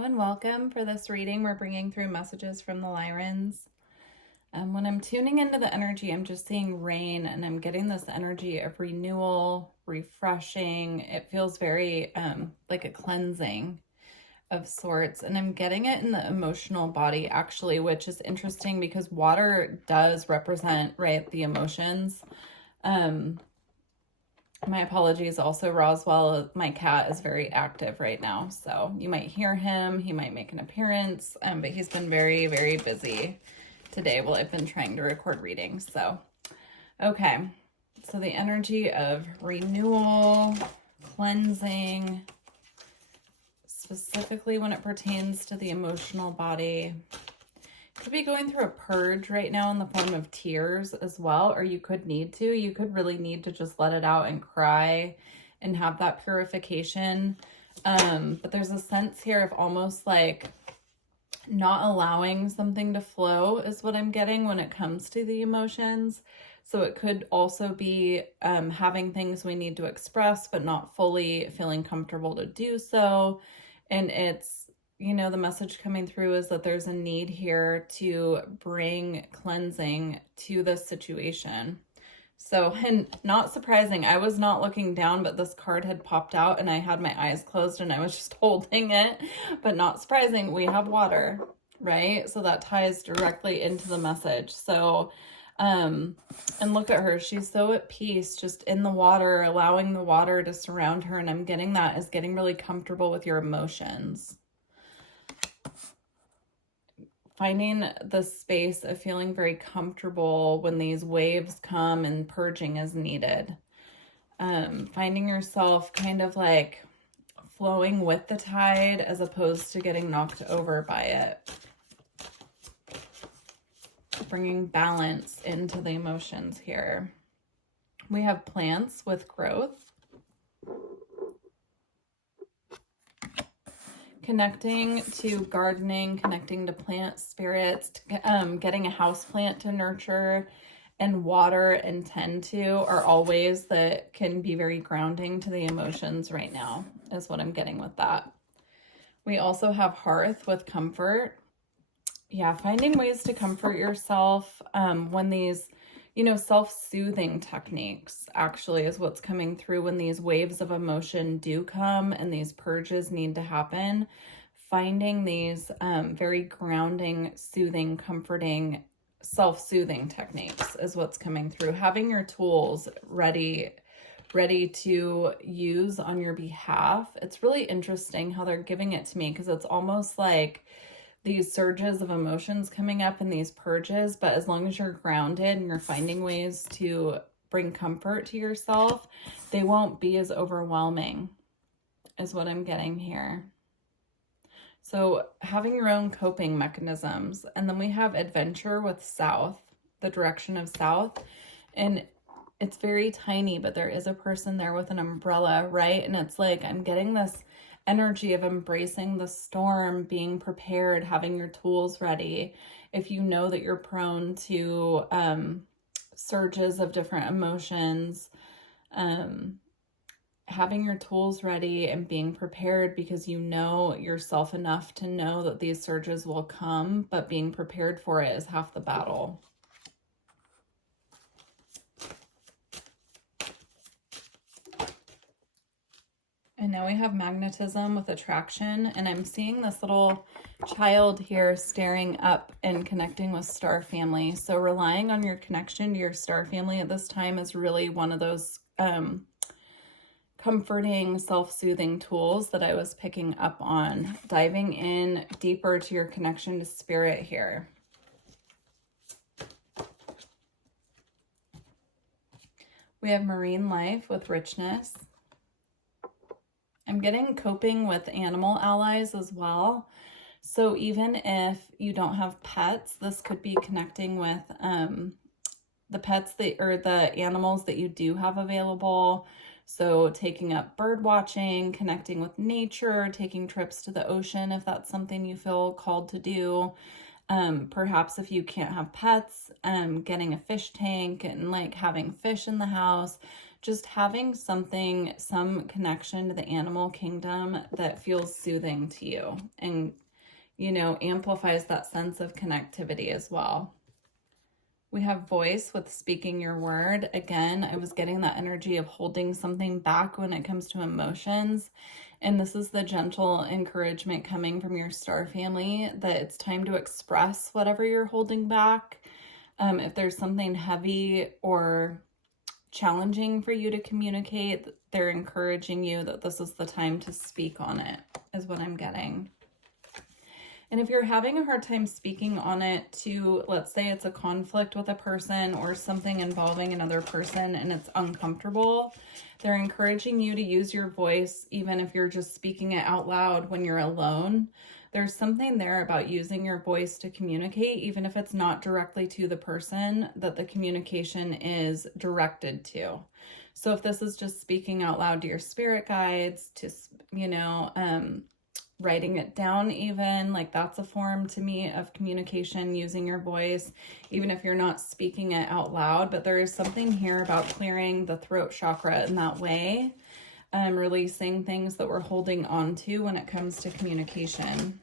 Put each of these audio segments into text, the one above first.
Hello and welcome. For this reading, we're bringing through messages from the Lyrans. When I'm tuning into the energy, I'm just seeing rain and I'm getting this energy of renewal, refreshing. It feels very like a cleansing of sorts. And I'm getting it in the emotional body actually, which is interesting because water does represent, right, the emotions. My apologies also, Roswell. My cat is very active right now, so you might hear him. He might make an appearance, but he's been very, very busy today while I've been trying to record readings. So, okay. So the energy of renewal, cleansing, specifically when it pertains to the emotional body. Could be going through a purge right now in the form of tears as well, or you could need to. You could really need to just let it out and cry and have that purification. But there's a sense here of almost like not allowing something to flow is what I'm getting when it comes to the emotions. So it could also be having things we need to express, but not fully feeling comfortable to do so. And it's, you know, the message coming through is that there's a need here to bring cleansing to this situation. So, and not surprising, I was not looking down, but this card had popped out and I had my eyes closed and I was just holding it. But not surprising, we have water, right? So that ties directly into the message. So, and look at her, she's so at peace, just in the water, allowing the water to surround her. And I'm getting that as getting really comfortable with your emotions. Finding the space of feeling very comfortable when these waves come and purging is needed. Finding yourself kind of like flowing with the tide as opposed to getting knocked over by it. Bringing balance into the emotions here. We have plants with growth. Connecting to gardening, connecting to plant spirits, getting a house plant to nurture and water and tend to are all ways that can be very grounding to the emotions right now, is what I'm getting with that. We also have hearth with comfort. Yeah, finding ways to comfort yourself when these, you know, self-soothing techniques actually is what's coming through when these waves of emotion do come and these purges need to happen. Finding these very grounding, soothing, comforting, self-soothing techniques is what's coming through. Having your tools ready to use on your behalf. It's really interesting how they're giving it to me because it's almost like these surges of emotions coming up in these purges, but as long as you're grounded and you're finding ways to bring comfort to yourself, they won't be as overwhelming, is what I'm getting here. So having your own coping mechanisms. And then we have adventure with south, the direction of south. And it's very tiny, but there is a person there with an umbrella, right? And it's like, I'm getting this energy of embracing the storm, being prepared, having your tools ready. If you know that you're prone to surges of different emotions, having your tools ready and being prepared because you know yourself enough to know that these surges will come, but being prepared for it is half the battle. And now we have magnetism with attraction, and I'm seeing this little child here staring up and connecting with star family. So relying on your connection to your star family at this time is really one of those comforting, self-soothing tools that I was picking up on. Diving in deeper to your connection to spirit here. We have marine life with richness. I'm getting coping with animal allies as well. So even if you don't have pets, this could be connecting with the pets or the animals that you do have available. So taking up bird watching, connecting with nature, taking trips to the ocean if that's something you feel called to do. Perhaps if you can't have pets, getting a fish tank and like having fish in the house. just having something, some connection to the animal kingdom that feels soothing to you and, you know, amplifies that sense of connectivity as well. We have voice with speaking your word. Again, I was getting that energy of holding something back when it comes to emotions. And this is the gentle encouragement coming from your star family that it's time to express whatever you're holding back. If there's something heavy or challenging for you to communicate, they're encouraging you that this is the time to speak on it, is what I'm getting. And if you're having a hard time speaking on it to, let's say it's a conflict with a person or something involving another person and it's uncomfortable, they're encouraging you to use your voice even if you're just speaking it out loud when you're alone. There's something there about using your voice to communicate, even if it's not directly to the person that the communication is directed to. So if this is just speaking out loud to your spirit guides, to, you know, writing it down even, like that's a form to me of communication using your voice, even if you're not speaking it out loud. But there is something here about clearing the throat chakra in that way, releasing things that we're holding on to when it comes to communication.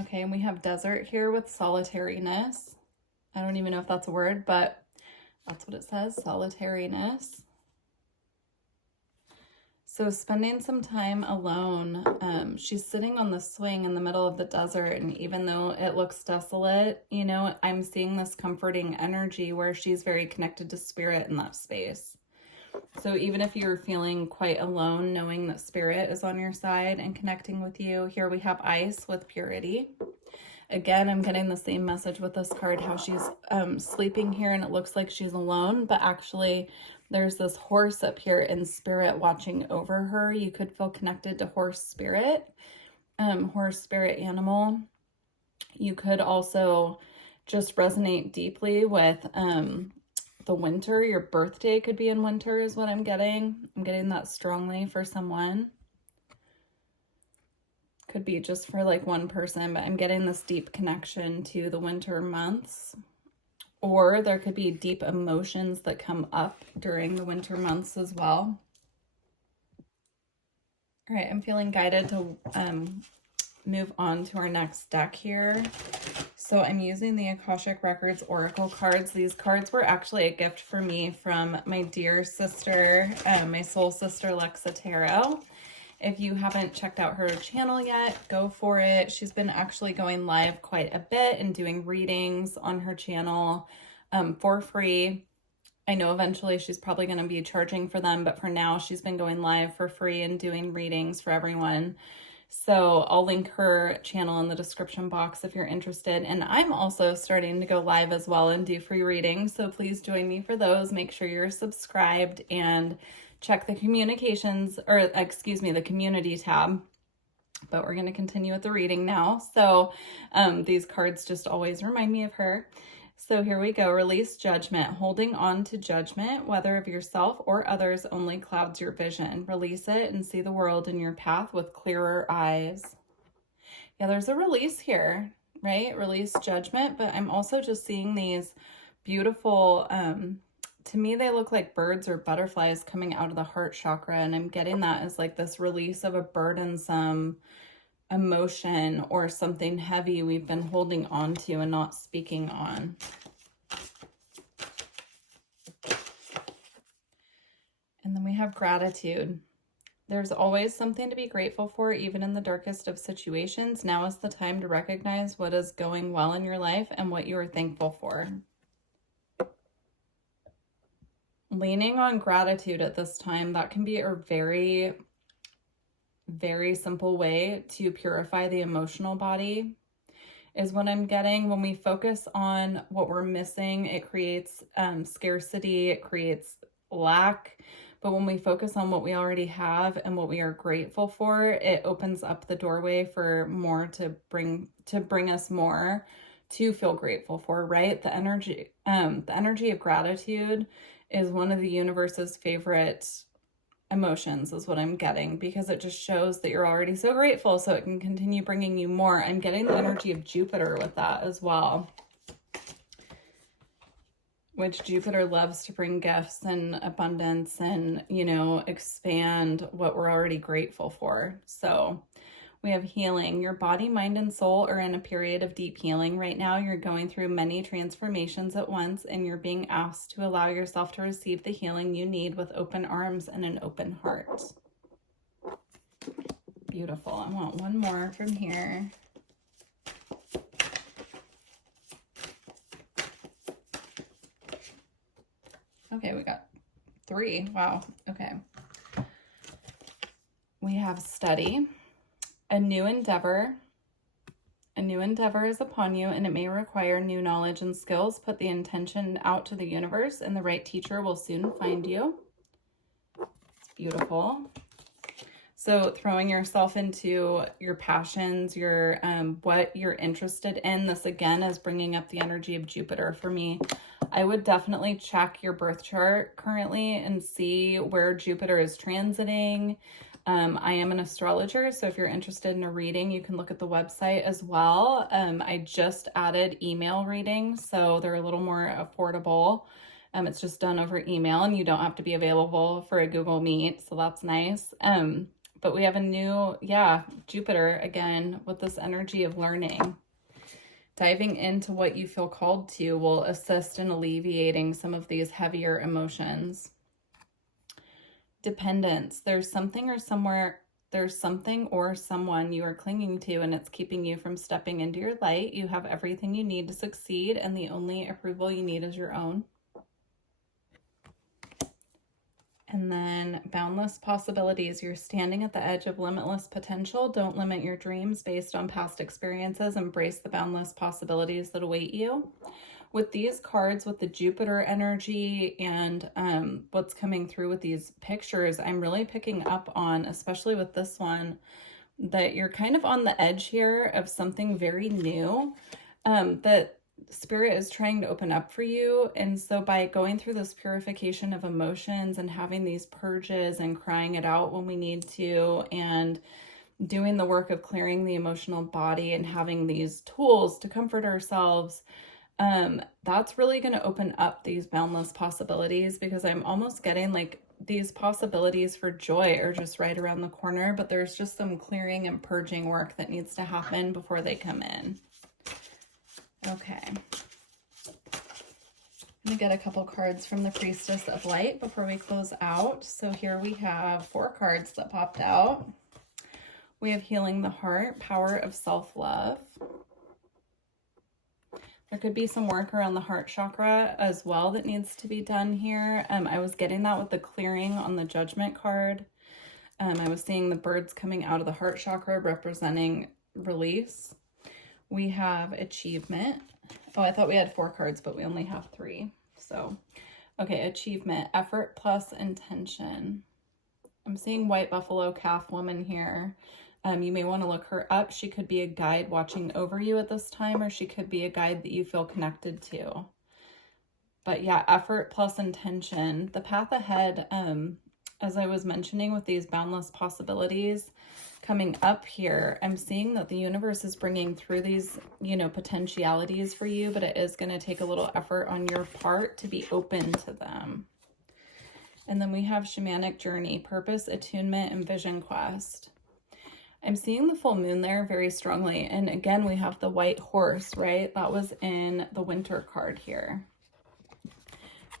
Okay, and we have desert here with solitariness. I don't even know if that's a word, but that's what it says, solitariness. So spending some time alone. She's sitting on the swing in the middle of the desert, and even though it looks desolate, you know, I'm seeing this comforting energy where she's very connected to spirit in that space. So even if you're feeling quite alone, knowing that spirit is on your side and connecting with you. Here we have ice with purity. Again, I'm getting the same message with this card, how she's sleeping here and it looks like she's alone, but actually there's this horse up here in spirit watching over her. You could feel connected to horse spirit animal. You could also just resonate deeply with the winter. Your birthday could be in winter is what I'm getting. I'm getting that strongly for someone. Could be just for like one person, but I'm getting this deep connection to the winter months. Or there could be deep emotions that come up during the winter months as well. All right, I'm feeling guided to move on to our next deck here. So I'm using the Akashic Records Oracle cards. These cards were actually a gift for me from my dear sister, my soul sister, Lexa Tarot. If you haven't checked out her channel yet, go for it. She's been actually going live quite a bit and doing readings on her channel for free. I know eventually she's probably going to be charging for them, but for now she's been going live for free and doing readings for everyone. So I'll link her channel in the description box if you're interested. And I'm also starting to go live as well and do free readings. So please join me for those. Make sure you're subscribed and check the communications, or excuse me, the community tab. But we're going to continue with the reading now. So these cards just always remind me of her. So here we go. Release judgment. Holding on to judgment, whether of yourself or others, only clouds your vision. Release it and see the world in your path with clearer eyes. Yeah, there's a release here, right? Release judgment, but I'm also just seeing these beautiful, to me, they look like birds or butterflies coming out of the heart chakra. And I'm getting that as like this release of a burdensome emotion or something heavy we've been holding on to and not speaking on. And then we have gratitude. There's always something to be grateful for, even in the darkest of situations. Now is the time to recognize what is going well in your life and what you are thankful for. Leaning on gratitude at this time, that can be a very, very simple way to purify the emotional body, is what I'm getting. When we focus on what we're missing, it creates scarcity, it creates lack. But when we focus on what we already have and what we are grateful for, it opens up the doorway for more to bring us more to feel grateful for, right? The energy of gratitude is one of the universe's favorite emotions is what I'm getting, because it just shows that you're already so grateful, so it can continue bringing you more. I'm getting the energy of Jupiter with that as well, which Jupiter loves to bring gifts and abundance and, you know, expand what we're already grateful for. So we have healing. Your body, mind, and soul are in a period of deep healing right now. You're going through many transformations at once, and you're being asked to allow yourself to receive the healing you need with open arms and an open heart. Beautiful. I want one more from here. Okay, we got 3. Wow. Okay. We have study. A new endeavor is upon you, and it may require new knowledge and skills. Put the intention out to the universe, and the right teacher will soon find you. It's beautiful. So throwing yourself into your passions, your what you're interested in. This again is bringing up the energy of Jupiter for me. I would definitely check your birth chart currently and see where Jupiter is transiting. I am an astrologer, so if you're interested in a reading, you can look at the website as well. I just added email readings, so they're a little more affordable. It's just done over email, and you don't have to be available for a Google Meet, so that's nice. But we have a new, Jupiter again with this energy of learning. Diving into what you feel called to will assist in alleviating some of these heavier emotions. Dependence. There's something or someone you are clinging to, and it's keeping you from stepping into your light. You have everything you need to succeed, and the only approval you need is your own. And then boundless possibilities. You're standing at the edge of limitless potential. Don't limit your dreams based on past experiences. Embrace the boundless possibilities that await you. With these cards, with the Jupiter energy and what's coming through with these pictures, I'm really picking up on, especially with this one, that you're kind of on the edge here of something very new that Spirit is trying to open up for you. And so by going through this purification of emotions and having these purges and crying it out when we need to, and doing the work of clearing the emotional body and having these tools to comfort ourselves, that's really going to open up these boundless possibilities, because I'm almost getting like these possibilities for joy are just right around the corner, but there's just some clearing and purging work that needs to happen before they come in. Okay. I'm going to get a couple cards from the Priestess of Light before we close out. So here we have 4 cards that popped out. We have Healing the Heart, Power of Self-Love. There could be some work around the heart chakra as well that needs to be done here. I was getting that with the clearing on the Judgment card. I was seeing the birds coming out of the heart chakra representing release. We have Achievement. Oh, I thought we had 4 cards, but we only have 3. So, okay, Achievement, Effort plus Intention. I'm seeing White Buffalo Calf Woman here. You may want to look her up. She could be a guide watching over you at this time, or she could be a guide that you feel connected to. But yeah, effort plus intention. The path ahead, as I was mentioning with these boundless possibilities coming up here, I'm seeing that the universe is bringing through these, potentialities for you, but it is going to take a little effort on your part to be open to them. And then we have Shamanic Journey, Purpose, Attunement, and Vision Quest. I'm seeing the full moon there very strongly. And again, we have the white horse, right? That was in the winter card here.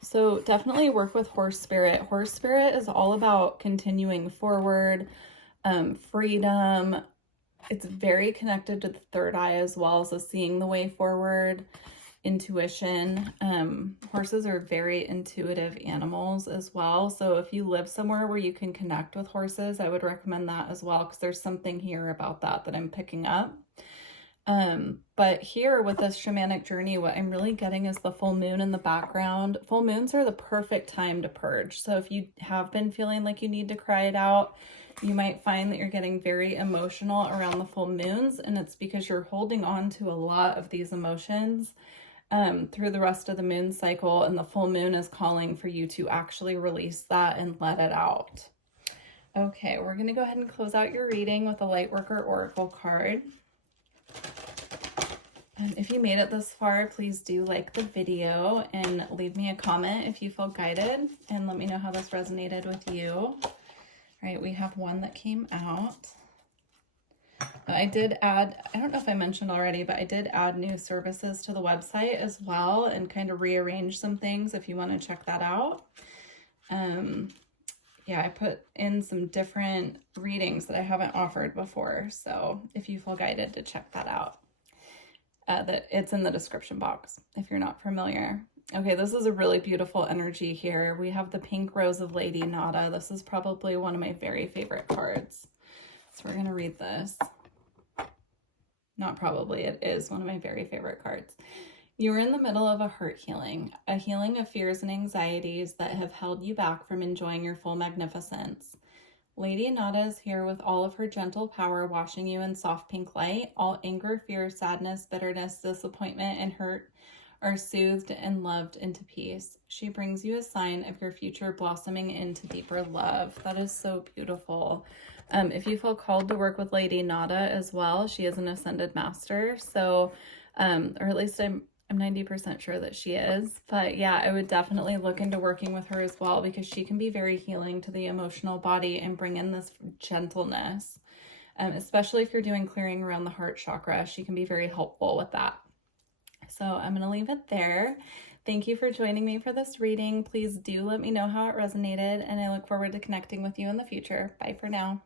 So definitely work with horse spirit. Horse spirit is all about continuing forward, freedom. It's very connected to the third eye as well. So seeing the way forward, intuition. Horses are very intuitive animals as well. So if you live somewhere where you can connect with horses, I would recommend that as well, because there's something here about that I'm picking up. But here with this shamanic journey, what I'm really getting is the full moon in the background. Full moons are the perfect time to purge. So if you have been feeling like you need to cry it out, you might find that you're getting very emotional around the full moons, and it's because you're holding on to a lot of these emotions through the rest of the moon cycle, and the full moon is calling for you to actually release that and let it out. Okay, we're going to go ahead and close out your reading with a Lightworker Oracle card. If you made it this far, please do like the video and leave me a comment if you feel guided, and let me know how this resonated with you. All right, we have one that came out. I did add, I don't know if I mentioned already, but I did add new services to the website as well and kind of rearrange some things if you want to check that out. Yeah, I put in some different readings that I haven't offered before, so if you feel guided to check that out. That it's in the description box if you're not familiar. Okay, this is a really beautiful energy here. We have the Pink Rose of Lady Nada. This is probably one of my very favorite cards. So we're going to read this. Not probably, it is one of my very favorite cards. You're in the middle of a heart healing, a healing of fears and anxieties that have held you back from enjoying your full magnificence. Lady Nada is here with all of her gentle power, washing you in soft pink light. All anger, fear, sadness, bitterness, disappointment, and hurt are soothed and loved into peace. She brings you a sign of your future blossoming into deeper love. That is so beautiful. If you feel called to work with Lady Nada as well, she is an ascended master. So, or at least I'm 90% sure that she is, but yeah, I would definitely look into working with her as well, because she can be very healing to the emotional body and bring in this gentleness, especially if you're doing clearing around the heart chakra. She can be very helpful with that. So I'm going to leave it there. Thank you for joining me for this reading. Please do let me know how it resonated, and I look forward to connecting with you in the future. Bye for now.